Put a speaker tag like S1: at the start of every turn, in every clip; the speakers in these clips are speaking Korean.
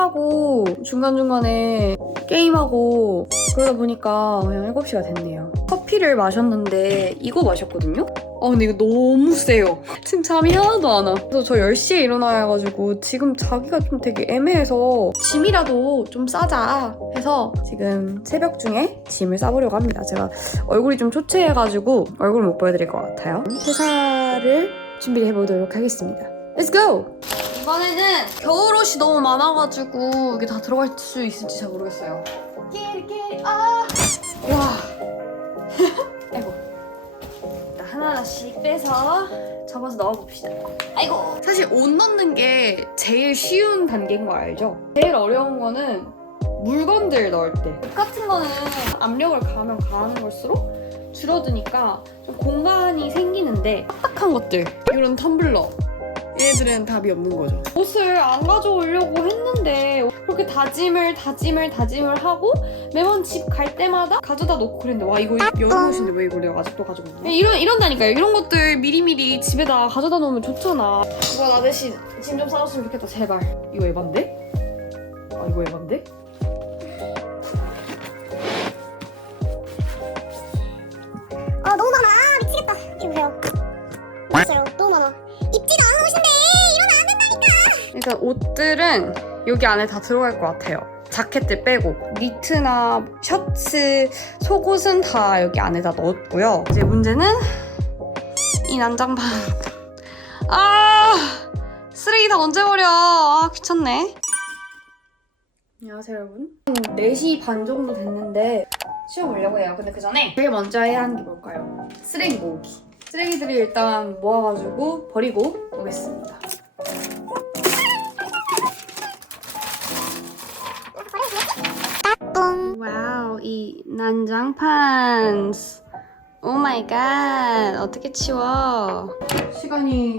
S1: 하고 중간중간에 게임하고 그러다 보니까 그냥 7시가 됐네요. 커피를 마셨는데 이거 마셨거든요? 아 근데 이거 너무 세요. 지금 잠이 하나도 안 와. 그래서 저 10시에 일어나야 해가지고 지금 자기가 좀 되게 애매해서 짐이라도 좀 싸자 해서 지금 새벽 중에 짐을 싸보려고 합니다. 제가 얼굴이 좀 초췌해가지고 얼굴 못 보여드릴 것 같아요. 퇴사를 준비를 해보도록 하겠습니다. Let's go! 이번에는 겨울옷이 너무 많아가지고 이게 다 들어갈 수 있을지 잘 모르겠어요. 끼리끼리 아! 와! 아이고. 일단 하나하나씩 빼서 접어서 넣어봅시다. 아이고! 사실 옷 넣는 게 제일 쉬운 단계인 거 알죠? 제일 어려운 거는 물건들 넣을 때. 옷 같은 거는 압력을 가하면 가하는 걸수록 줄어드니까 좀 공간이 생기는데 딱딱한 것들 이런 텀블러 얘네들은 답이 없는 거죠. 옷을 안 가져오려고 했는데 그렇게 다짐을 다짐을 다짐을 하고 매번 집 갈 때마다 가져다 놓고 그랬는데 와 이거 여름 옷인데 왜 이걸 내가 아직도 가지고 있냐 이런 이런다니까요 이런 것들 미리미리 집에다 가져다 놓으면 좋잖아 누가 나 대신 짐 좀 싸줬으면 좋겠다 제발 이거 에반데? 아 이거 에반데? 일단 옷들은 여기 안에 다 들어갈 것 같아요. 자켓들 빼고 니트나 셔츠, 속옷은 다 여기 안에다 넣었고요. 이제 문제는 이 난장판. 아 쓰레기 다 언제 버려? 아 귀찮네. 안녕하세요 여러분. 4시 반 정도 됐는데 치워보려고 해요. 근데 그 전에 제일 먼저 해야 하는 게 뭘까요? 쓰레기 모으기. 쓰레기들을 일단 모아가지고 버리고 오겠습니다. 이 난장판. 오 마이 갓. 어떻게 치워? 시간이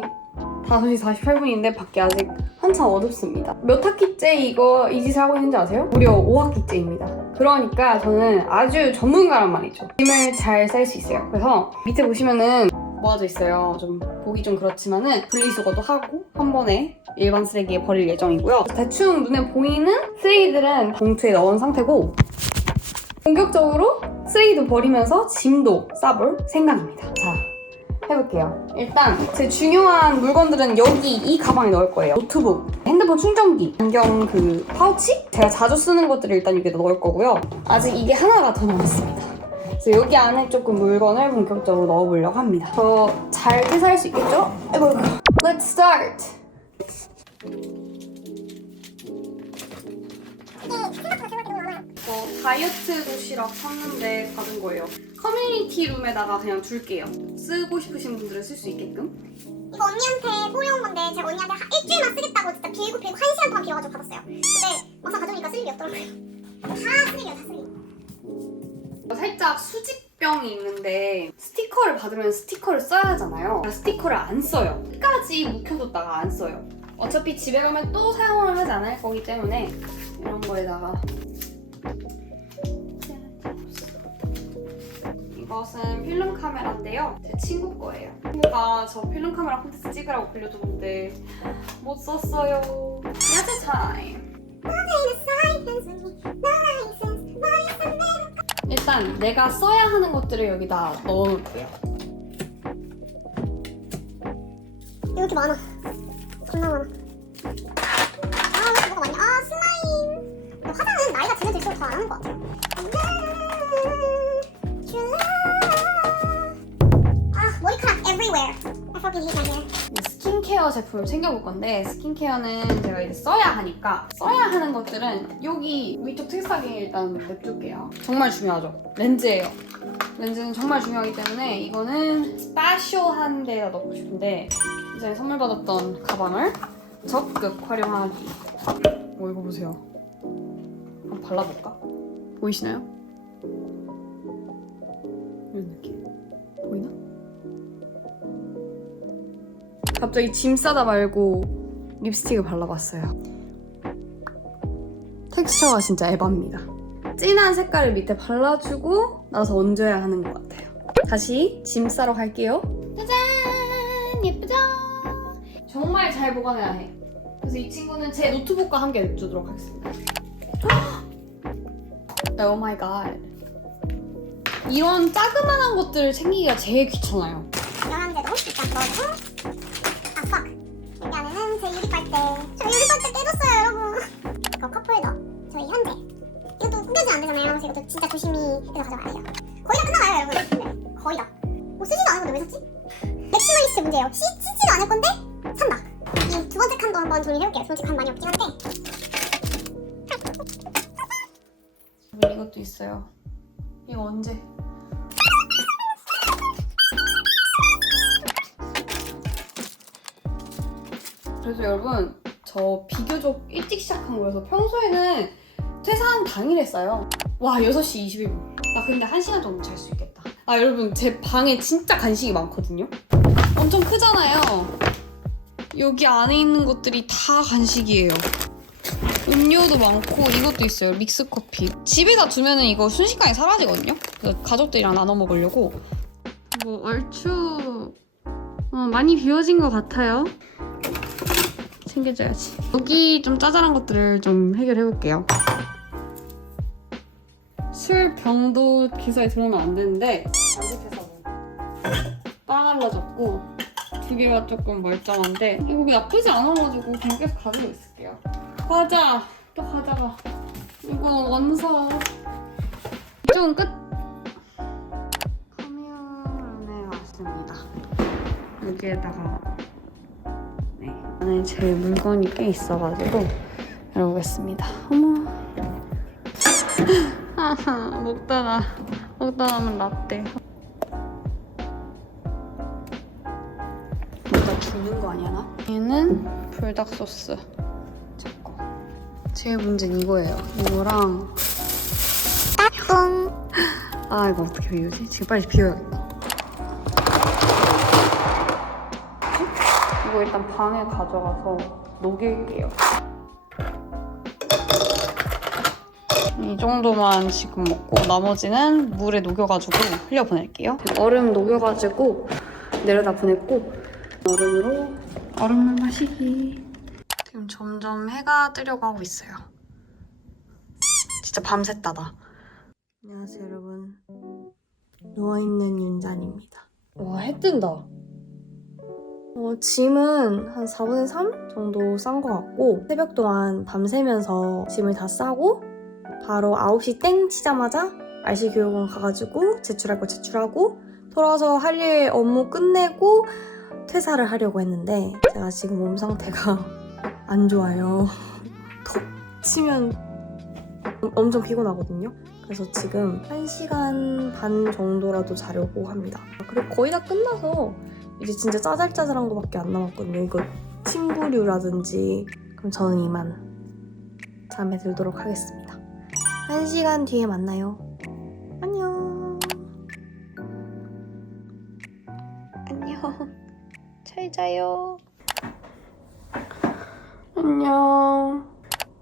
S1: 5시 48분인데 밖에 아직 한참 어둡습니다. 몇 학기째 이거 이 짓을 하고 있는지 아세요? 무려 5학기째입니다. 그러니까 저는 아주 전문가란 말이죠. 짐을 잘 쌀 수 있어요. 그래서 밑에 보시면은 모아져 있어요. 좀 보기 좀 그렇지만은 분리수거도 하고 한 번에 일반 쓰레기에 버릴 예정이고요. 대충 눈에 보이는 쓰레기들은 봉투에 넣은 상태고 본격적으로 쓰레기도 버리면서 짐도 싸볼 생각입니다. 자, 해볼게요. 일단 제 중요한 물건들은 여기 이 가방에 넣을 거예요. 노트북, 핸드폰 충전기, 안경 그 파우치? 제가 자주 쓰는 것들을 일단 여기다 넣을 거고요. 아직 이게 하나가 더 남았습니다. 그래서 여기 안에 조금 물건을 본격적으로 넣어보려고 합니다. 더잘 퇴사할 수 있겠죠? 아이고, 아이고. Let's start! 저 다이어트 도시락 샀는데 받은 거예요. 커뮤니티 룸에다가 그냥 둘게요. 쓰고 싶으신 분들은 쓸 수 있게끔.
S2: 이거 언니한테 소려온 건데 제가 언니한테 한 일주일만 쓰겠다고 진짜 빌고 빌고 한 시간 동안 빌어가지고 받았어요 근데 막상 가져오니까 쓸 일이 없더라고요 다 쓰레기야 다 쓰레기
S1: 살짝 수집병이 있는데 스티커를 받으면 스티커를 써야 하잖아요. 스티커를 안 써요. 끝까지 묵혀뒀다가 안 써요. 어차피 집에 가면 또 사용을 하지 않을 거기 때문에 이런 거에다가 이것은 필름 카메라인데요. 제 친구 거예요. 친구가 저 필름 카메라 콘텐츠 찍으라고 빌려줬는데 못 썼어요. 야채 타임. 일단 내가 써야 하는 것들을 여기다 넣어놓을게요.
S2: 이렇게 많아 겁나 많아 아 나이가 드는 들수록 더안 하는 것 같아 줄라 아 머리카락 everywhere I fucking hate my hair
S1: 스킨케어 제품을 챙겨볼 건데 스킨케어는 제가 이제 써야 하니까 써야 하는 것들은 여기 위쪽 책상에 일단 냅둘게요. 정말 중요하죠. 렌즈예요. 렌즈는 정말 중요하기 때문에 이거는 스파쇼한 데다 넣고 싶은데 이제 선물 받았던 가방을 적극 활용하기. 어 이거 보세요. 한번 발라볼까? 보이시나요? 이런 느낌. 보이나? 갑자기 짐 싸다 말고 립스틱을 발라봤어요. 텍스처가 진짜 에바입니다. 진한 색깔을 밑에 발라주고 나서 얹어야 하는 것 같아요. 다시 짐 싸러 갈게요. 짜잔! 예쁘죠? 정말 잘 보관해야 해. 그래서 이 친구는 제 노트북과 함께 냅두도록 하겠습니다. 오 마이 갓. 이런 자그마한 것들을 챙기기가 제일 귀찮아요.
S2: 영양제도 일단 넣어주고 아 fuck. 여기 안에는 제 유리 빨대. 저 유리 빨대 깨졌어요 여러분. 이거 컵홀더 저희 현재. 이것도 꾸겨지면 안 되잖아요. 그래서 이것도 진짜 조심히 해서 가져가야 돼요. 거의 다 끝나가요 여러분. 네, 거의 다 뭐 쓰지도 않은 건데 왜 샀지? 맥시멀리스트 문제예요. 시, 쓰지도 않을 건데? 산다 이 두 번째 칸도 한번 정리해볼게요. 솔직히 칸 많이 없긴 한데
S1: 이것도 있어요. 이거 언제? 그래서 여러분 저 비교적 일찍 시작한 거여서 평소에는 퇴사한 당일에 써요. 와 6시 21분. 나 근데 1시간 정도 잘 수 있겠다. 아 여러분 제 방에 진짜 간식이 많거든요. 엄청 크잖아요. 여기 안에 있는 것들이 다 간식이에요. 음료도 많고 이것도 있어요. 믹스 커피. 집에다 두면은 이거 순식간에 사라지거든요? 그래서 가족들이랑 나눠 먹으려고. 뭐 얼추 어, 많이 비워진 것 같아요. 챙겨줘야지. 여기 좀 짜잘한 것들을 좀 해결해 볼게요. 술 병도 기사에 들어오면 안 되는데 잘못해서 뭐 빠갈라졌고 두 개가 조금 멀쩡한데 이거 나쁘지 않아가지고 그냥 계속 가지고 있을게요 과자. 또 과자가. 이거 원서 이쪽은 끝. 커뮤에 왔습니다. 여기에다가. 네 안에 제 물건이 꽤 있어가지고 열어보겠습니다. 어머. 아하 먹다 나 먹다 남은 라떼. 뭔가 죽는 거 아니야 나? 얘는 불닭 소스 제 문제는 이거예요. 이거랑 뿡아 이거 어떻게 비우지? 지금 빨리 비워야겠다 이거 일단 방에 가져가서 녹일게요. 이 정도만 지금 먹고 나머지는 물에 녹여가지고 흘려보낼게요. 얼음 녹여가지고 내려다 보냈고 얼음으로 얼음물 마시기 지금 점점 해가 뜨려고 하고 있어요. 진짜 밤샜다다. 안녕하세요 여러분. 누워있는 윤잔입니다. 와 해 뜬다. 어, 짐은 한 4분의 3 정도 싼 것 같고 새벽 동안 밤새면서 짐을 다 싸고 바로 9시 땡 치자마자 RC 교육원 가가지고 제출할 거 제출하고 돌아와서 할 일 업무 끝내고 퇴사를 하려고 했는데 제가 지금 몸 상태가 안 좋아요 톡 치면 엄청 피곤하거든요 그래서 지금 1시간 반 정도라도 자려고 합니다. 그리고 거의 다 끝나서 이제 진짜 짜잘짜잘한 거밖에 안 남았거든요. 이거 침구류라든지 그럼 저는 이만 잠에 들도록 하겠습니다. 1시간 뒤에 만나요. 안녕. 안녕. 잘 자요. 안녕.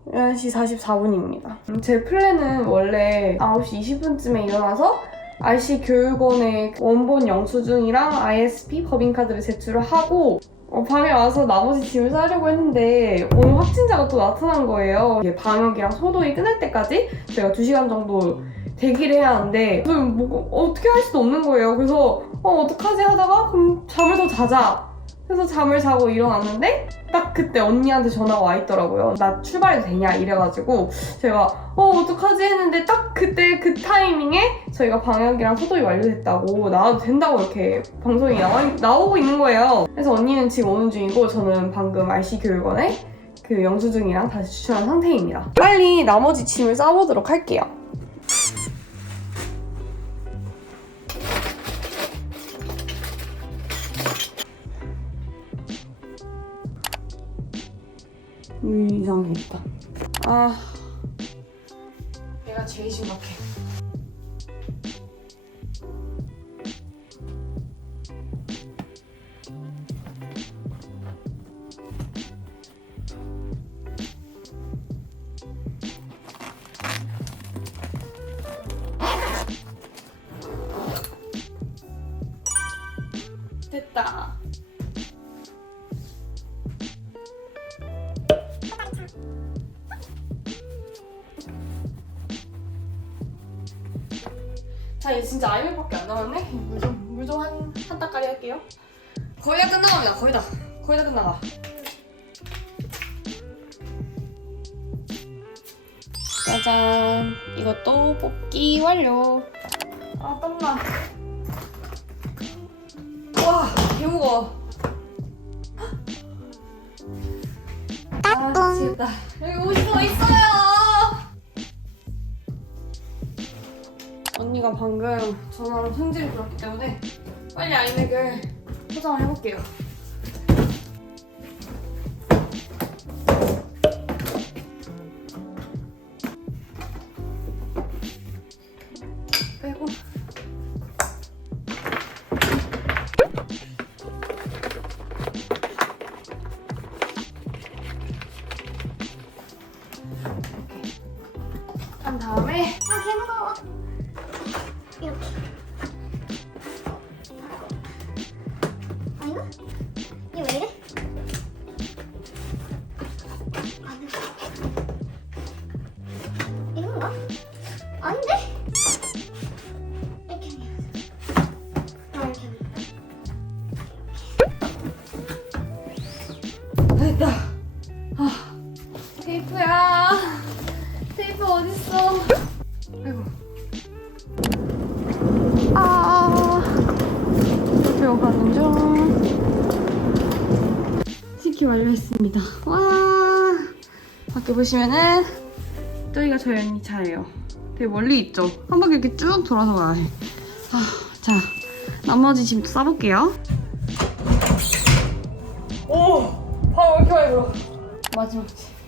S1: 11시 44분입니다. 제 플랜은 원래 9시 20분쯤에 일어나서 RC 교육원에 원본 영수증이랑 ISP 법인카드를 제출을 하고 어, 방에 와서 나머지 짐을 싸려고 했는데 오늘 확진자가 또 나타난 거예요. 이게 방역이랑 소독이 끝날 때까지 저희가 2시간 정도 대기를 해야 하는데 뭐 어떻게 할 수도 없는 거예요. 그래서 어 어떡하지 하다가 그럼 잠을 더 자자. 그래서 잠을 자고 일어났는데 딱 그때 언니한테 전화가 와 있더라고요. 나 출발해도 되냐 이래가지고 제가 어 어떡하지 했는데 딱 그때 그 타이밍에 저희가 방역이랑 소독이 완료됐다고 나와도 된다고 이렇게 방송이 나와, 나오고 있는 거예요. 그래서 언니는 지금 오는 중이고 저는 방금 RC 교육원에 그 영수증이랑 다시 추출한 상태입니다. 빨리 나머지 짐을 싸보도록 할게요. 이상해 있다. 아, 내가 제일 심각해. 자 이제 진짜 아이맥밖에 안 남았네. 물 좀 물 좀 한 한 따까리 할게요. 거의 다 끝나갑니다. 거의 다 거의 다 끝나가. 짜잔 이것도 뽑기 완료. 아 땀나. 와 개무거워. 아 미치겠다. 여기 오징어 있어요. 언니가 방금 전화로 성질을 부렸기 때문에 빨리 아이맥을 포장을 해볼게요. 빼고 한 다음에 테이프야. 테이프 어딨어? 아이고. 아, 학교 가는 중. 시키 완료했습니다. 와, 밖에 보시면은 저기가 저희 언니 차예요. 되게 멀리 있죠? 한 바퀴 이렇게 쭉 돌아서 가야 해. 아, 자, 나머지 짐도 싸볼게요. 오! 바로 왜 이렇게 많이 불어? 마지막 지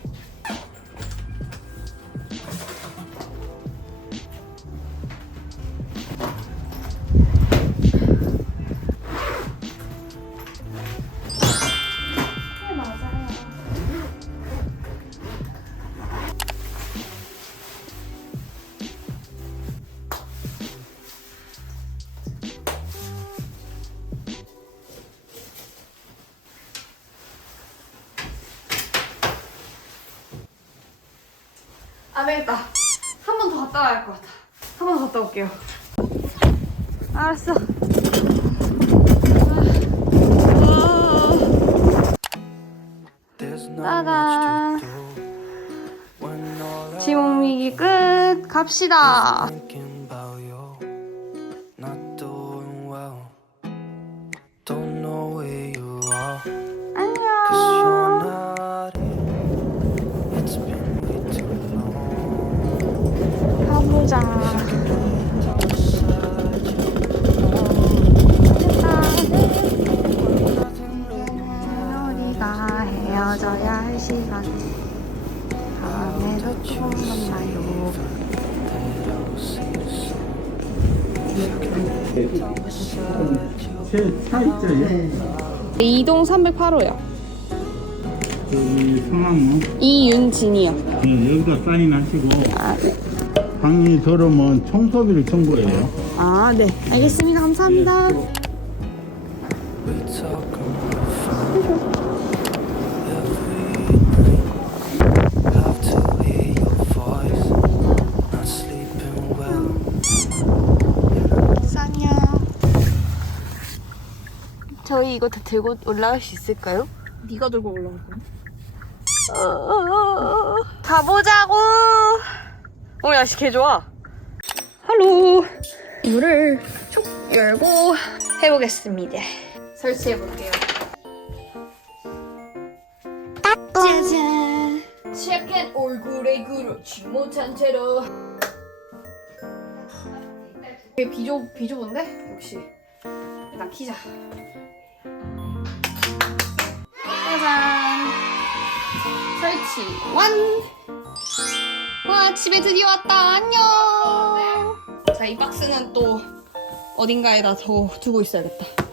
S1: 안 되겠다. 한 번 더 갔다 와야 할 것 같아. 한 번 더 갔다 올게요. 알았어.
S3: Not
S1: 따단. 옮기기 끝. 갑시다. 헤어져야 할 시간. 다음에도 또 만나요.
S4: 제차 있죠, 예.
S1: 이동 308호요.
S4: 저기 성함은
S1: 이윤진이요.
S4: 예, 여기다 사인하시고
S1: 아, 네.
S4: 방이 들어오면 청소비를 청구해요.
S1: 아, 네. 알겠습니다. 감사합니다. 저희 이거 다 들고 올라갈 수 있을까요?
S5: 네가 들고 올라갈 거야?
S1: 어, 가보자고. 오 날씨 개 좋아. 할로. 문을 쭉 열고 해보겠습니다. 설치해 볼게요. 짜잔. 착한 얼굴에 그렇지 못한 채로. 되게 비좁 비좁은데 역시 일단 키자. 짜잔. 설치 완! 와 집에 드디어 왔다. 안녕. 자 이 박스는 또 어딘가에다 더 두고 있어야겠다